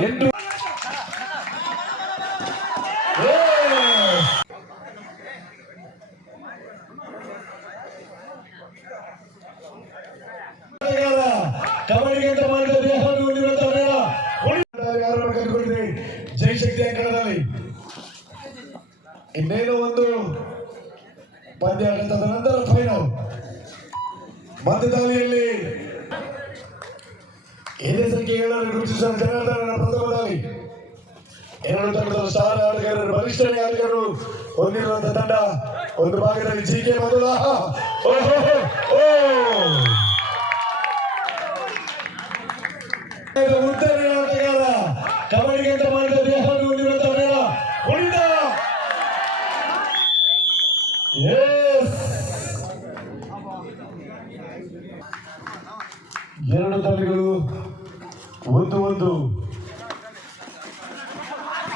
ಎಂಟು ಏ! ಆಟಗಾರ, ಕಬಡ್ಡಿ ಅಂತ ಮಾಡಿದ ದೇಹವನ್ನು ಹೊಂದಿರುವಂತವರೆಲ್ಲ ಉಳಿದ ಯಾರನ್ನು ಕರೆದುಕೊಂಡಿದೆ ಜಯಶಕ್ತಿ ಅಂಕಣದಲ್ಲಿ ಇನ್ನೇನು ಒಂದು ಪಂದ್ಯ ನಂತರ ಫೈನಲ್ ಮಧ್ಯದಾಳಿಯಲ್ಲಿ ಏನೇ ಸಂಖ್ಯೆ ಏಳನ್ನು ಗುರುತಿಸಿದ ಜನಾರ್ದನ ಎರಡು ತಂಡದ ಸ್ಟಾರ್ ಆಟಗಾರರು ಬಲಿಷ್ಠ ಆಟಗಾರರು ಹೊಂದಿರುವಂತಹ ತಂಡ ಒಂದು ಭಾಗದಲ್ಲಿ ಜಿ ಕೆ ಮೊದಲ ಓ ಉತ್ತರ ಆಟಗಾರ ಕಬಡ್ಡಿ ಅಂತ ಮಾಡಿದ ದೇಹವನ್ನು ಹೊಂದಿರುವಂತವರೆಲ್ಲ ಉಳಿದ Yes! ಎರಡು ತಂಡಗಳು ಒಂದು ಒಂದು.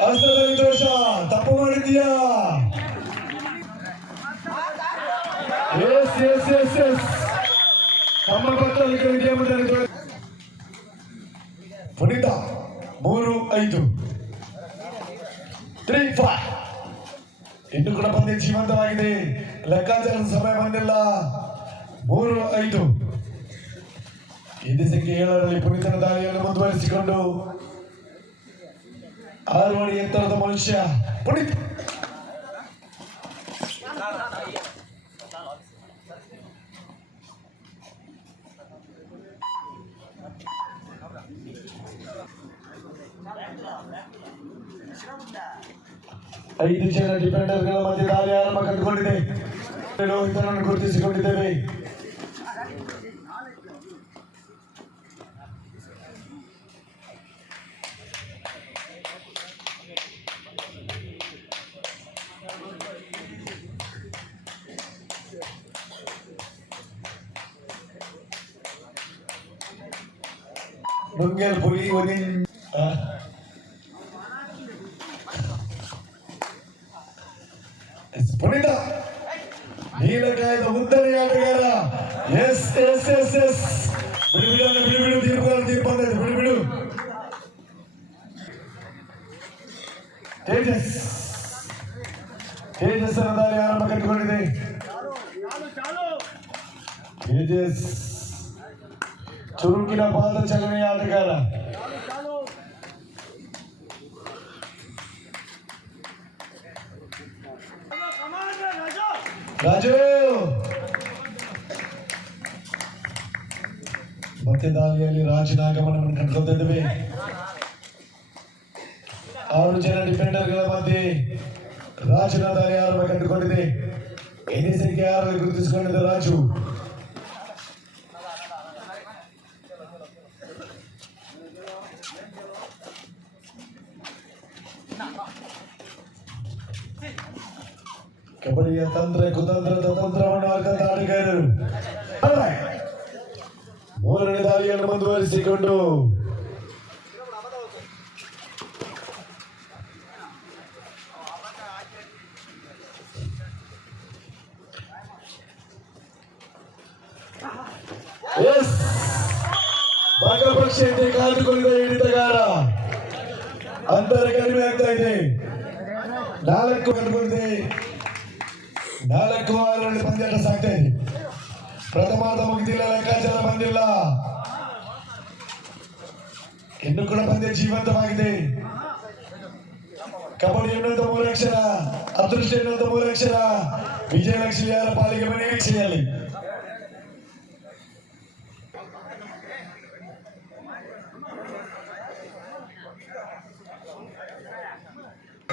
ಒಂದರಲ್ಲಿ Yes! ಹಸ್ತದಲ್ಲಿ ದೋಷ ತಪ್ಪು ಮಾಡಿದ್ದೀಯಾ ಎಸ್ ಎಸ್ ಎಸ್ ಎಸ್ ನಮ್ಮ ಪತ್ರದಲ್ಲಿ ವಿದ್ಯಾಮಂದಿರ ಪುನೀತ ಮೂರು ಐದು ತ್ರೀ ಫೈವ್ ಇನ್ನು ಕೂಡ ಪಂದ್ಯ ಜೀವಂತವಾಗಿದೆ ಲೆಕ್ಕಾಚಾರದ ಸಮಯ ಬಂದಿಲ್ಲ ಮೂರು ಐದು ಇದೇ ಸಂಖ್ಯೆ ಏಳರಲ್ಲಿ ಪುನೀತನ ದಾಳಿಯನ್ನು ಮುಂದುವರಿಸಿಕೊಂಡು ಆರು ಅಡಿ ಎತ್ತರದ ಮನುಷ್ಯ. ಪುನೀತ್. ಐದು ಜನ ಡಿಫೆಂಡರ್ಗಳ ಮಧ್ಯೆ ದಾಳಿ ಆರಂಭ ಕಂಡುಕೊಂಡಿದೆ. ರೋಹಿತನನ್ನು ಗುರುತಿಸಿಕೊಂಡಿದ್ದೇವೆ. ನುಂಗೇಲ್ಪುರಿ ಒದಿನ್ ಆ? ಎಸ್, ಪುನೀತ ನೀಲಕಾಯದ ಉದ್ದನೆಯ ಆಟಗಾರ ಎಸ್ ಎಸ್ ಎಸ್ ಎಸ್ ಬಿಡು ಬಿಡು ಅಂದ್ರೆ ಬಿಡು ಬಿಡು ತೀರ್ಪು ತೀರ್ಪು ಬಂದೈತೆ ಬಿಡು ಬಿಡು ತೇಜಸ್ ತೇಜಸ್ ದಾಳಿ ಆರಂಭ ಕಟ್ಟಿಕೊಂಡಿದೆ ತೇಜಸ್ ಚುರುಕಿನ ಪಾದ ಚಲನೆಯ ಆಟಗಾರ ರಾಜು ಮತ್ತೆ ದಾಳಿಯಲ್ಲಿ ರಾಜಿನ ಆಗಮನವನ್ನು ಕಂಡುಕೊಂಡಿದ್ದೇವೆ ಆರು ಜನ ಡಿಫೆಂಡರ್ಗಳ ಮಧ್ಯೆ ರಾಜನ ದಾಳಿ ಆರಂಭ ಕಂಡುಕೊಂಡಿದೆ ಎನಿ ಸಂಖ್ಯೆ ಆರಲ್ಲಿ ಗುರುತಿಸಿಕೊಂಡಿದ್ದ ರಾಜು ಕಬಡ್ಡಿಯ ತಂತ್ರ ಕುತಂತ್ರದ ತಂತ್ರವನ್ನು ಅರ್ಥದ ಆಟಗಾರರು Alright. ಮೂರನೇ ದಾಳಿಯನ್ನು ಮುಂದುವರಿಸಿಕೊಂಡು ಎಸ್ ಭಾಗಪಕ್ಷೆಯಂತೆ ಕಾದುಕೊಂಡಿದ್ದ ಹಿಡಿತಗಾರ ಅಂತರ ಕಡಿಮೆ ಆಗ್ತಾ ಇದೆ ನಾಲ್ಕು ಕಂಡುಕೊಂಡಿದೆ ನಾಲ್ಕು ವಾರಗಳಲ್ಲಿ ಪಂದ್ಯಾಟ ಸಾಕ್ತಾ ಇದೆ ಪ್ರಥಮಾರ್ಧ ಮುಗಿದಿಲ್ಲ, ಲೆಕ್ಕಾಚಾರ ಬಂದಿಲ್ಲ. ಇನ್ನು ಕೂಡ ಪಂದ್ಯ ಜೀವಂತವಾಗಿದೆ. ಕಬಡ್ಡಿ ಎನ್ನುವಂತ ಮೂರಕ್ಷರ, ಅದೃಷ್ಟ ಎನ್ನುವಂತ ಮೂರಕ್ಷರ. ವಿಜಯಲಕ್ಷ್ಮಿ ಯಾರ ಪಾಲಿಗೆ ಮನೆ ನಿರೀಕ್ಷೆಯಲ್ಲಿ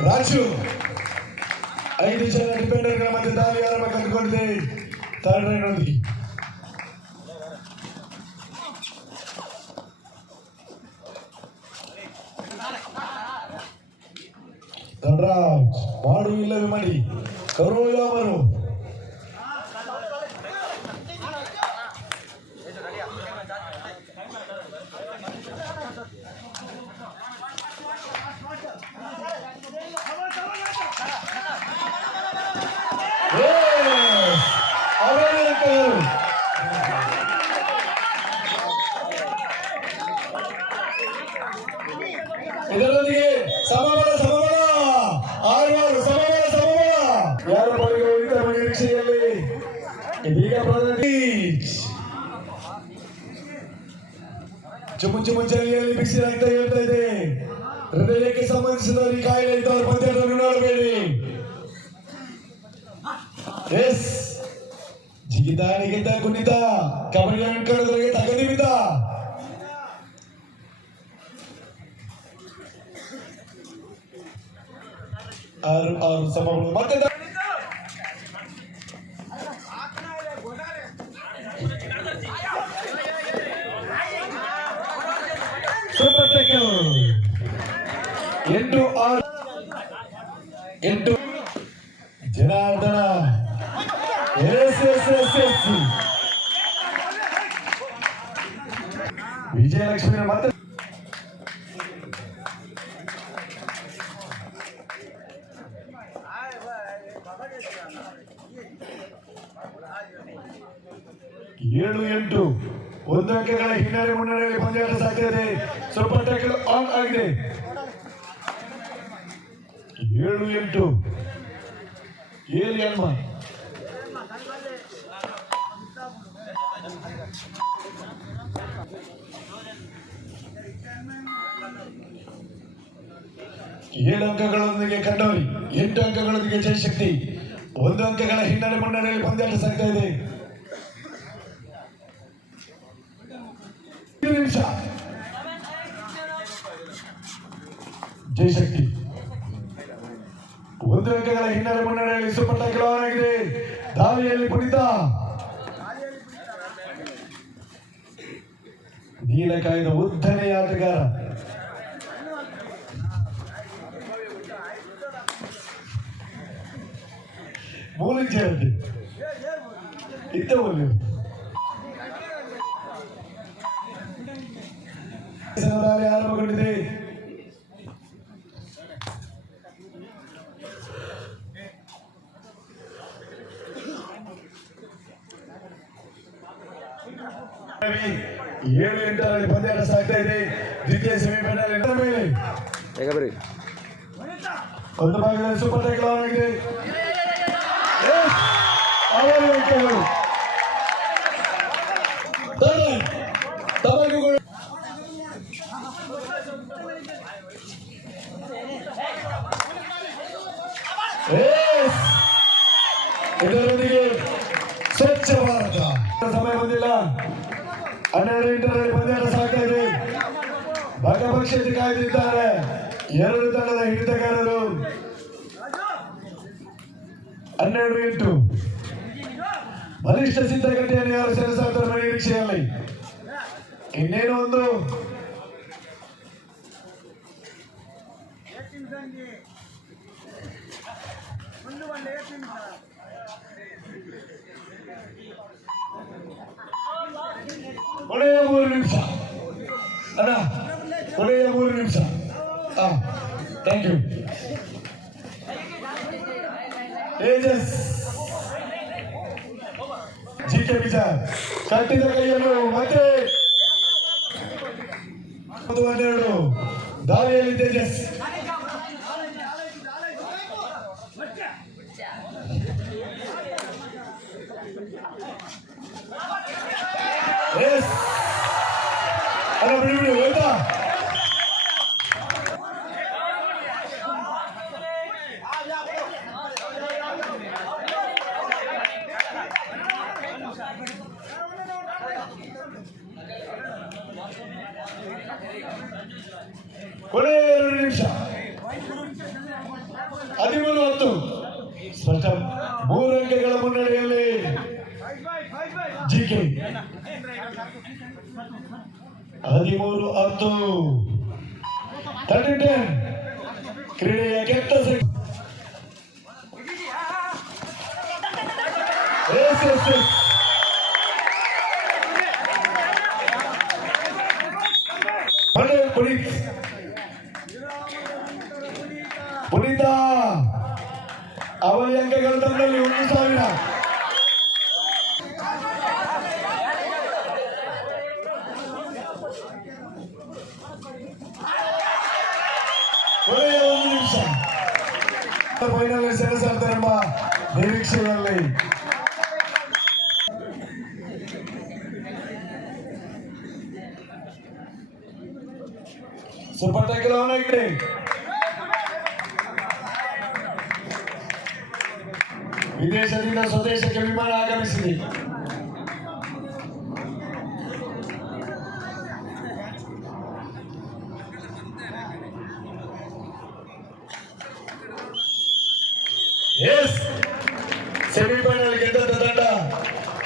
ರಾಜು, ಐದು ಜನ ಡಿಪೆಂಡರ್ಗಳ ಮಧ್ಯೆ ದಾಳಿ ಆರಂಭ ಕಲ್ತ್ಕೊಂಡಿದೆ ಥರ್ಡ್ ರೈಡ್ನೊಂದಿಗೆ ಧನರಾಜ್ ಮಾಡು ಇಲ್ಲವೇ ಮಾಡಿ ಕರೋಯಾಮರು ಇದರೊಂದಿಗೆ ಸಮಬಲ ಸಮಬಲ. ಆರು ಆರು ಸಮಬಲ ಸಮಬಲ. ಯಾರ ಹೋಗಿದ್ದ ನಿರೀಕ್ಷೆಯಲ್ಲಿ ಇದೀಗ ಪ್ರಗತಿ ಚುಮು ಚುಮು ಚಳಿಯಲ್ಲಿ ಬಿಸಿ ರಕ್ತ ಹೇಳ್ತಾ ಇದೆ. ಹೃದಯಕ್ಕೆ ಸಂಬಂಧಿಸಿದ ಈ ಕಾಯಿಲೆ ಇದ್ದವರು ಪಂದ್ಯಗಳನ್ನು ನೋಡಬೇಡಿ. ಎಸ್. ಜಿಗಿತ, ನಿಗಿತ, ಕುಣಿತ ಕಬಡ್ಡಿ ಅಂಕಣದ್ರಿಗೆ ತಗದಿ ಆರು ಆರು ಸಮಗಳು ಮತ್ತೆ. ಎಂಟು ಆರು. ಎಂಟು. ಜನಾರ್ದನ ಏಳು ಎಂಟು. ಒಂದು ಅಂಕಗಳ ಹಿನ್ನಡೆ ಮುನ್ನಡೆಯಲ್ಲಿ ಪಂದ್ಯಾಟ ಸಾಧ್ಯತೆ ಸ್ವಲ್ಪ ಟ್ಯಾಕಲ್ ಆನ್ ಆಗಿದೆ. ಏಳು ಎಂಟು. ಏಳು ಎಲ್ಮ ಏಳು ಅಂಕಗಳೊಂದಿಗೆ ಕಂಡವರಿ ಎಂಟು ಅಂಕಗಳೊಂದಿಗೆ ಜಯಶಕ್ತಿ. ಒಂದು ಅಂಕಗಳ ಹಿನ್ನಡೆ ಮುನ್ನಡೆಯಲ್ಲಿ ಪಂದ್ಯಾಟ ಸಾಗ್ತಾ ಇದೆ. ನಿಮಿಷ. ಜಯಶಕ್ತಿ. ಒಂದು ಅಂಕಗಳ ಹಿನ್ನಡೆ ಮುನ್ನಡೆಯಲ್ಲಿ ಆನ್ ಆಗಿದೆ. ದಾಳಿಯಲ್ಲಿ ಕುಣಿತ ನೀಲಕಾಯದ ಉದ್ದನೆಯ ಆಟಗಾರ. மூலம் சேர்ந்து இந்த ஒரு ಆರಂಭಗೊಂಡಿದೆ ಏಳು ಎಂಟರಲ್ಲಿ ಪಂದ್ಯ ನಡೆಸ್ತಾ ಇದೆ ದ್ವಿತೀಯ ಸೆಮಿಫೈನಲ್ ಮೇಲೆ ಒಂದು ಭಾಗದಲ್ಲಿ ಸೂಪರ್ ಟೈಕಲ್ ಆಗಿದೆ ಪಂದ್ಯಾಟ ಸಾಗ್ತಾ ಇದೆ ಭಗಪಕ್ಷತೆ ಕಾಯ್ದಿದ್ದಾರೆ ಎರಡು ತಂಡದ ಹಿಡಿತಗಾರರು ಹನ್ನೆರಡು ಎಂಟು. ಬಲಿಷ್ಠ ಸಿದ್ಧಗಟ್ಟೆಯನ್ನು ಯಾರು ಸೆರೆಸಾಗ್ತಾರೆ ನಿರೀಕ್ಷೆಯಲ್ಲಿ? ಇನ್ನೇನು ಒಂದು? ಕೊನೆಯ ಮೂರು ನಿಮಿಷ. ಅಣ್ಣ ಕೊನೆಯ ಮೂರು ನಿಮಿಷ thank you Tejas. G K ಕಟ್ಟಿದ ಕೈಯನ್ನು ಮತ್ತೆ ಹನ್ನೆರಡು ದಾರಿಯಲ್ಲಿ ತೇಜಸ್. ಕೊನೆಯ ಎರಡು ನಿಮಿಷ. ಹದಿಮೂರು ಹತ್ತು ಸ್ಪಷ್ಟ. ಮೂರು ಅಂಕೆಗಳ ಮುನ್ನಡೆಯಲ್ಲಿ ಜಿಕೆ. ಹದಿಮೂರು, ಹತ್ತು. ತರ್ಟಿ ಟೆನ್ ಕ್ರೀಡೆಯ ಕೆಟ್ಟ ಎಸ್ ಎಸ್ ಎಸ್ आपण यांच्याकरताना निवडणूक लाविला పైన శరసంతరమ్మ నిరీక్షణల్ని सुपर टॅकल इकडे. ವಿದೇಶದಿಂದ ಸ್ವದೇಶಕ್ಕೆ ವಿಮಾನ ಆಗಮಿಸಿದೆ ಸೆಮಿಫೈನಲ್ ಗೆದ್ದಂತ ತಂಡ.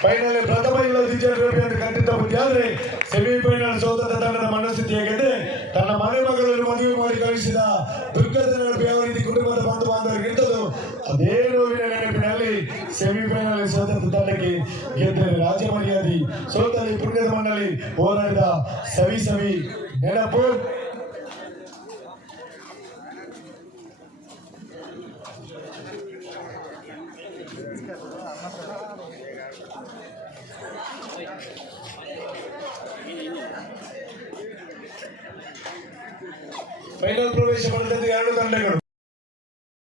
ಫೈನಲ್ ಪ್ರಥಮ ಇಲ್ಲದ ದ್ವಿತೀಯ ಟ್ರೋಫಿ ಅಂತ ಖಂಡಿತ ಬುದ್ಧಿ ಆದ್ರೆ ಸೆಮಿಫೈನಲ್ ಸೋತಂತ ತಂಡದ ಮನಸ್ಥಿತಿ ಹೇಗೆಂದ್ರೆ ತಂಡಕ್ಕೆ ಗೆದ್ದರೆ ರಾಜ್ಯ ಮರ್ಯಾದೆ ಸೋತಲ್ಲಿ ಪುಣ್ಯದ ಮಂಡಳಿ ಹೋರಾಡಿದ ಸವಿ ಸವಿ ನೆನಪು